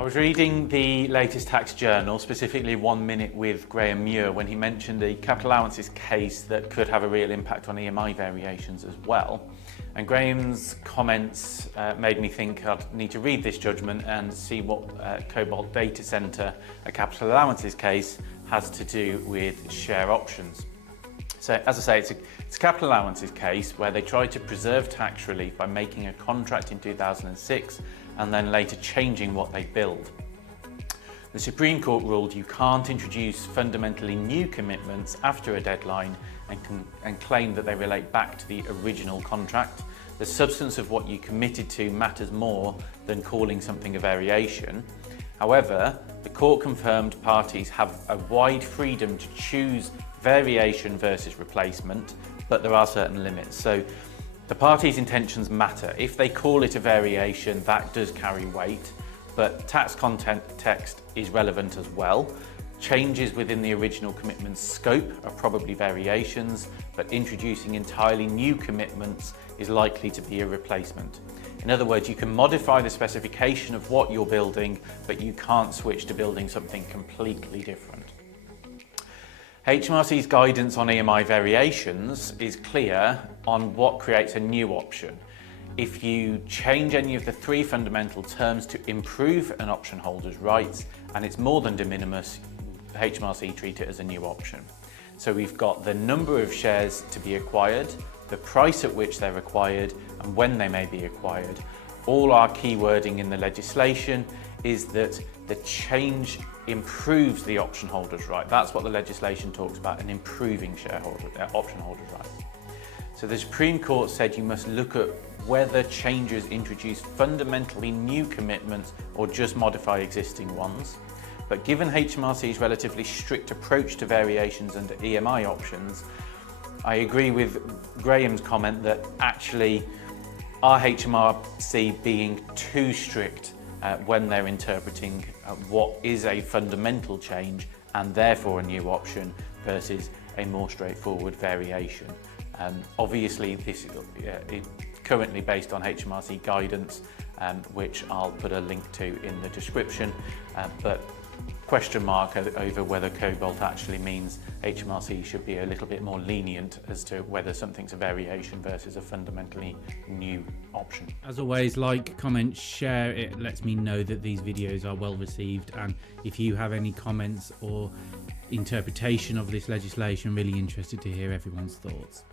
I was reading the latest tax journal, specifically 1 Minute with Graham Muir, when he mentioned a capital allowances case that could have a real impact on EMI variations as well. And Graham's comments made me think I'd need to read this judgment and see what Cobalt Data Centre, a capital allowances case, has to do with share options. So as I say, it's a capital allowances case where they tried to preserve tax relief by making a contract in 2006 and then later changing what they build. The Supreme Court ruled you can't introduce fundamentally new commitments after a deadline and claim that they relate back to the original contract. The substance of what you committed to matters more than calling something a variation. However, the court confirmed parties have a wide freedom to choose variation versus replacement, but there are certain limits. So the parties' intentions matter. If they call it a variation, that does carry weight, but tax context is relevant as well. Changes within the original commitment's scope are probably variations, but introducing entirely new commitments is likely to be a replacement. In other words, you can modify the specification of what you're building, but you can't switch to building something completely different. HMRC's guidance on EMI variations is clear on what creates a new option. If you change any of the three fundamental terms to improve an option holder's rights and it's more than de minimis, HMRC treat it as a new option. So we've got the number of shares to be acquired, the price at which they're acquired and when they may be acquired. All our key wording in the legislation is that the change improves the option holder's right. That's what the legislation talks about, an improving option holder's right. So the Supreme Court said you must look at whether changes introduce fundamentally new commitments or just modify existing ones. But given HMRC's relatively strict approach to variations under EMI options, I agree with Graham's comment that actually are HMRC being too strict when they're interpreting what is a fundamental change and therefore a new option versus a more straightforward variation. Obviously this is currently based on HMRC guidance, which I'll put a link to in the description, but question mark over whether Cobalt actually means HMRC should be a little bit more lenient as to whether something's a variation versus a fundamentally new option. As always, like, comment, share. It lets me know that these videos are well received, and if you have any comments or interpretation of this legislation, really interested to hear everyone's thoughts.